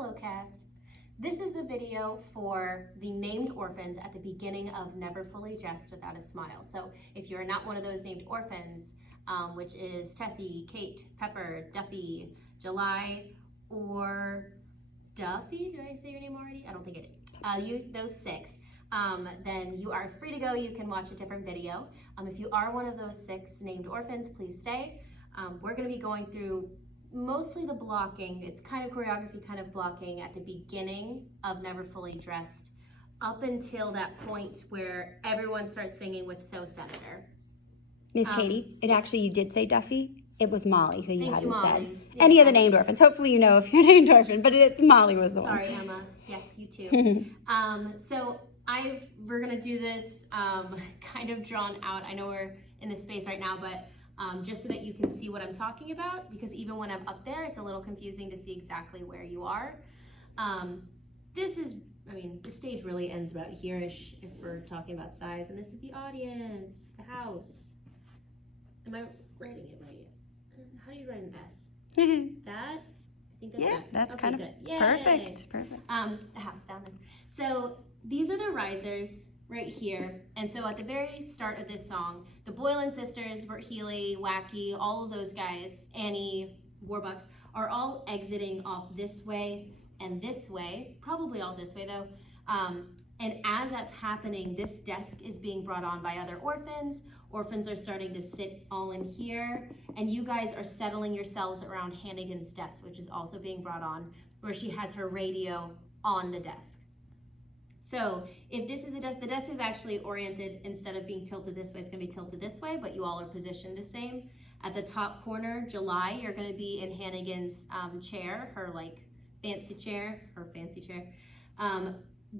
Hello cast. This is the video for the named orphans at the beginning of Never Fully Dressed Without a Smile. So if you're not one of those named orphans, which is Tessie, Kate, Pepper, Duffy, July, or Duffy, did I say your name already? I don't think I did. Use those six. Then you are free to go. You can watch a different video. If you are one of those six named orphans, please stay. We're going to be going through mostly the blocking. It's kind of choreography, kind of blocking at the beginning of Never Fully Dressed up until that point where everyone starts singing with So Senator. Miss Katie, you did say Duffy. It was Molly who you hadn't said. Yes, Any of the named orphans. Hopefully you know if you're named orphan, but Molly was the one. Sorry, Emma. Yes, you too. So we're gonna do this kind of drawn out. I know we're in this space right now, but just so that you can see what I'm talking about, because even when I'm up there, it's a little confusing to see exactly where you are. The stage really ends about here-ish if we're talking about size, and this is the audience, the house. Am I writing it right? How do you write an S? That? I think that's yeah, that. that's okay, kind of good. Perfect. The house down there. So these are the risers right here. And so at the very start of this song, the Boylan sisters, Bert Healy, Wacky, all of those guys, Annie, Warbucks, are all exiting off this way and this way, probably all this way though. And as that's happening, this desk is being brought on by other orphans. Orphans are starting to sit all in here, and you guys are settling yourselves around Hannigan's desk, which is also being brought on, where she has her radio on the desk. So if this is the desk is actually oriented, instead of being tilted this way, it's gonna be tilted this way, but you all are positioned the same. At the top corner, July, you're gonna be in Hannigan's chair, her fancy chair.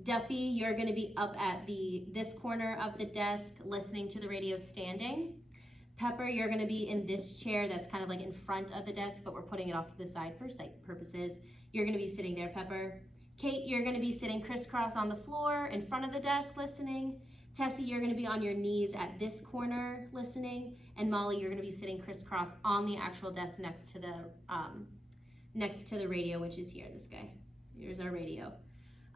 Duffy, you're gonna be up at this corner of the desk, listening to the radio standing. Pepper, you're gonna be in this chair that's kind of like in front of the desk, but we're putting it off to the side for sight purposes. You're gonna be sitting there, Pepper. Kate, you're gonna be sitting crisscross on the floor in front of the desk listening. Tessie, you're gonna be on your knees at this corner listening. And Molly, you're gonna be sitting crisscross on the actual desk next to the radio, which is here, this guy. Here's our radio.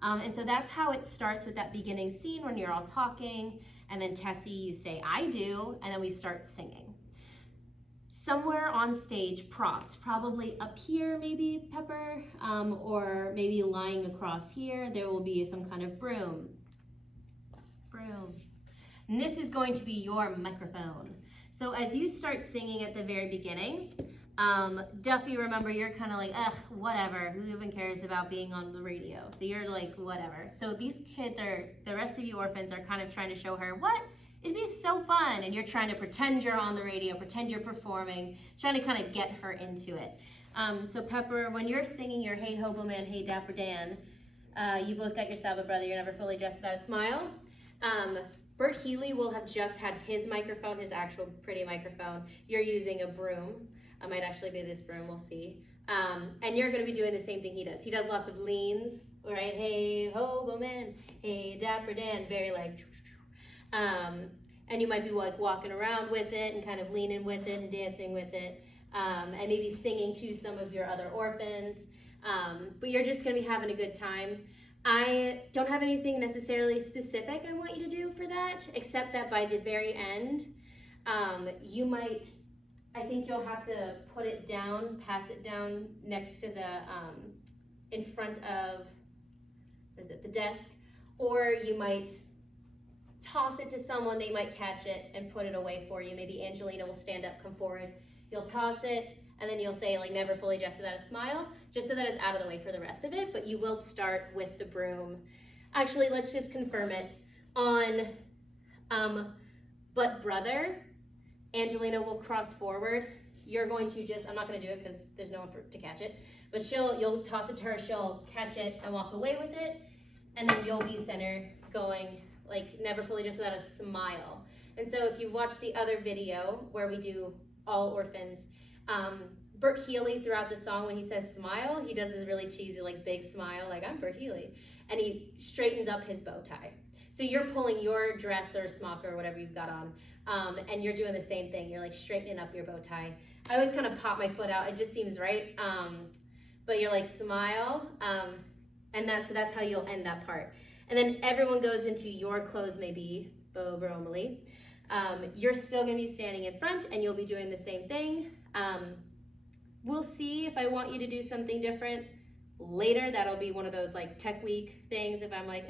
And so that's how it starts with that beginning scene when you're all talking, and then Tessie, you say, I do, and then we start singing. Somewhere on stage, propped, probably up here maybe, Pepper, or maybe lying across here, there will be some kind of broom. And this is going to be your microphone. So as you start singing at the very beginning, Duffy, remember, you're kind of like, ugh, whatever, who even cares about being on the radio? So you're like, whatever. So these kids the rest of you orphans are kind of trying to show her, what? It'd be so fun. And you're trying to pretend you're on the radio, pretend you're performing, trying to kind of get her into it. So Pepper, when you're singing your Hey Hobo Man, Hey Dapper Dan, you both got your Sabbath brother, you're never fully dressed without a smile. Bert Healy will have just had his microphone, his actual pretty microphone. You're using a broom. It might actually be this broom, we'll see. And you're gonna be doing the same thing he does. He does lots of leans, right? Hey, hobo man, hey, dapper Dan, very like, and you might be like walking around with it and kind of leaning with it and dancing with it, and maybe singing to some of your other orphans, but you're just gonna be having a good time. I don't have anything necessarily specific I want you to do for that, except that by the very end, I think you'll have to put it down, pass it down next to in front of, the desk, or you might toss it to someone, they might catch it and put it away for you. Maybe Angelina will stand up, come forward, you'll toss it, and then you'll say never fully dressed without a smile, just so that it's out of the way for the rest of it, but you will start with the broom. Actually, let's just confirm it. On But Brother, Angelina will cross forward. You're going to I'm not gonna do it because there's no one to catch it, but you'll toss it to her, she'll catch it and walk away with it, and then you'll be center going never fully dressed without a smile. And so if you've watched the other video where we do all orphans, Bert Healy throughout the song, when he says smile, he does this really cheesy big smile, I'm Bert Healy, and he straightens up his bow tie. So you're pulling your dress or smock or whatever you've got on, and you're doing the same thing. You're straightening up your bow tie. I always kind of pop my foot out. It just seems right. but you're like smile, and that's how you'll end that part. And then everyone goes into your clothes may be Beau Bromley. You're still gonna be standing in front and you'll be doing the same thing. We'll see if I want you to do something different later. That'll be one of those like tech week things. If I'm like,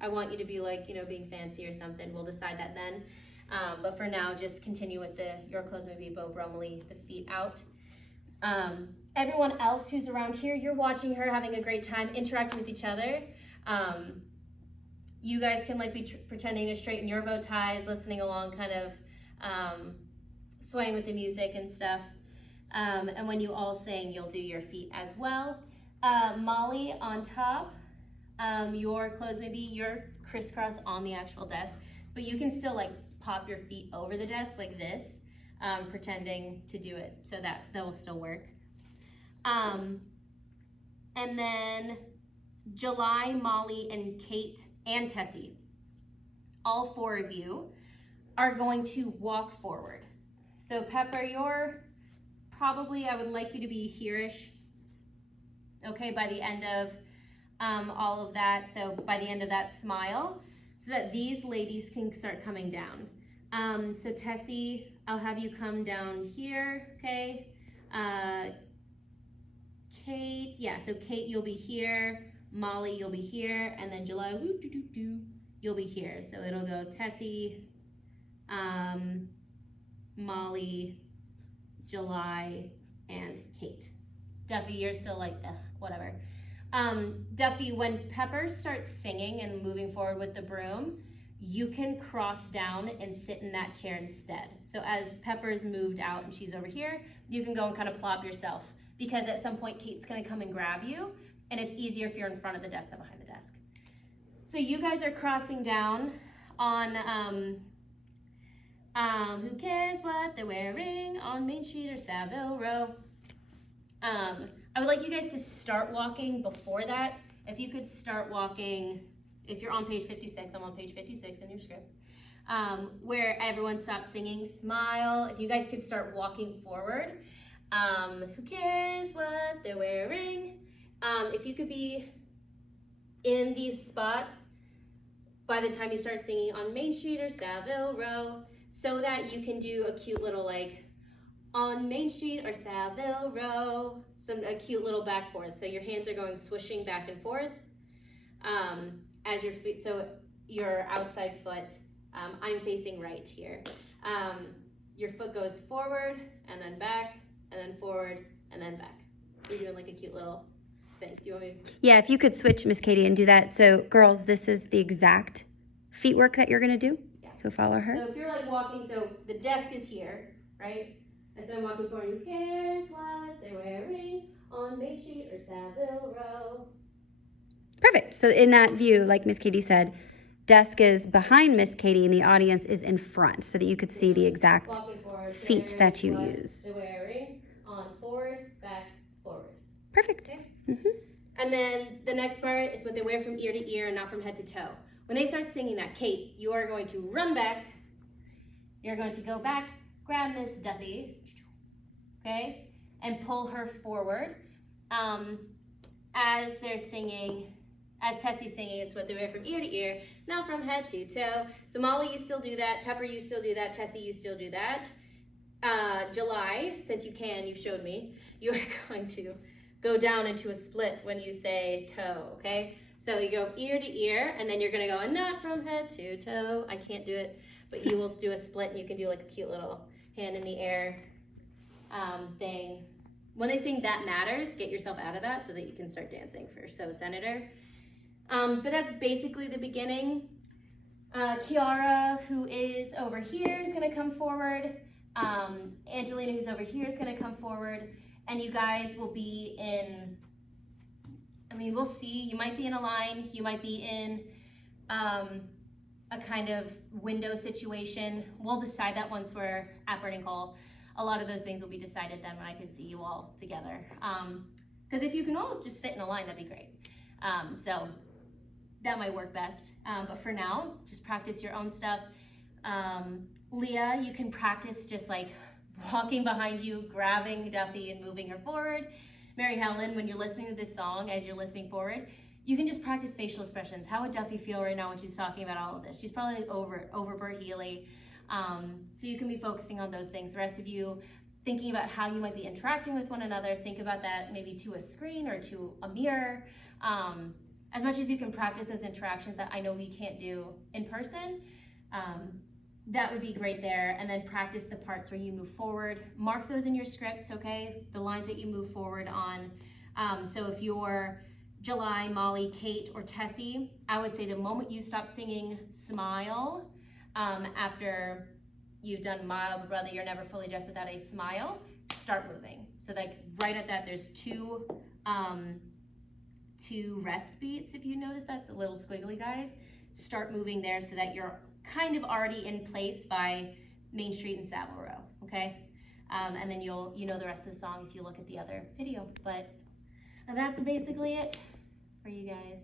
I want you to be like, being fancy or something, we'll decide that then. But for now, just continue with your clothes may be Beau Bromley, the feet out. Everyone else who's around here, you're watching her having a great time interacting with each other. You guys can like be pretending to straighten your bow ties, listening along, kind of swaying with the music and stuff. And when you all sing, you'll do your feet as well. Molly on top, your clothes may be your crisscross on the actual desk, but you can still like pop your feet over the desk like this, pretending to do it, so that will still work. And then July, Molly, and Kate, and Tessie, all 4 of you are going to walk forward. So Pepper, you're probably, I would like you to be here-ish, okay, by the end of all of that. So by the end of that, smile, so that these ladies can start coming down. So Tessie, I'll have you come down here, okay? Kate, yeah, so Kate, you'll be here. Molly, you'll be here, and then July, you'll be here. So it'll go Tessie, Molly, July, and Kate. Duffy, you're still like, whatever. Duffy, when Pepper starts singing and moving forward with the broom, you can cross down and sit in that chair instead. So as Pepper's moved out and she's over here, you can go and kind of plop yourself, because at some point Kate's gonna come and grab you, and it's easier if you're in front of the desk than behind the desk. So you guys are crossing down on, who cares what they're wearing on Main Street or Savile Row. I would like you guys to start walking before that. If you could start walking, if you're on page 56, I'm on page 56 in your script, where everyone stops singing, smile. If you guys could start walking forward. Who cares what they're wearing? If you could be in these spots by the time you start singing on Main Street or Savile Row, so that you can do a cute little like on Main Street or Savile Row, a cute little back forth. So your hands are going swishing back and forth as your feet, so your outside foot, I'm facing right here. Your foot goes forward and then back and then forward and then back. You're doing like a cute little thing. Do you want me to? Yeah, if you could switch, Miss Katie, and do that. So girls, this is the exact feet work that you're gonna do. Yeah. So follow her. So if you're like walking, so the desk is here, right? And so I'm walking forward. Who cares what they're wearing on Main Street or Savile Row? Perfect. So in that view, like Miss Katie said, desk is behind Miss Katie and the audience is in front, so that you could see the exact forward, feet that you use. They're wearing on forward, back, forward. Perfect. Okay. Mm-hmm. And then the next part is what they wear from ear to ear and not from head to toe. When they start singing that, Kate, you are going to run back. You're going to go back, grab Miss Duffy, okay, and pull her forward. As they're singing, as Tessie's singing, it's what they wear from ear to ear, not from head to toe. So Molly, you still do that. Pepper, you still do that. Tessie, you still do that. July, since you can, you showed me, you are going to go down into a split when you say toe, okay? So you go ear to ear, and then you're gonna go, and not from head to toe. I can't do it, but you will do a split, and you can do like a cute little hand in the air thing. When they sing That Matters, get yourself out of that so that you can start dancing for So Senator. But that's basically the beginning. Chiara, who is over here, is gonna come forward. Angelina, who's over here, is gonna come forward. And you guys will be in, we'll see. You might be in a line. You might be in a kind of window situation. We'll decide that once we're at Burning Coal. A lot of those things will be decided then when I can see you all together. Because if you can all just fit in a line, that'd be great. So that might work best. But for now, just practice your own stuff. Leah, you can practice just like walking behind you, grabbing Duffy and moving her forward. Mary Helen, when you're listening to this song, as you're listening forward, you can just practice facial expressions. How would Duffy feel right now when she's talking about all of this? She's probably over Bert Healy. So you can be focusing on those things. The rest of you, thinking about how you might be interacting with one another, think about that maybe to a screen or to a mirror. As much as you can practice those interactions that I know we can't do in person, that would be great there. And then practice the parts where you move forward. Mark those in your scripts, okay? The lines that you move forward on. So if you're July, Molly, Kate, or Tessie, I would say the moment you stop singing Smile, after you've done Mile, but brother, you're never fully dressed without a smile, start moving. So like right at that, there's two rest beats. If you notice that's the little squiggly guys, start moving there so that you're kind of already in place by Main Street and Savile Row, okay? And then you know the rest of the song if you look at the other video. But that's basically it for you guys.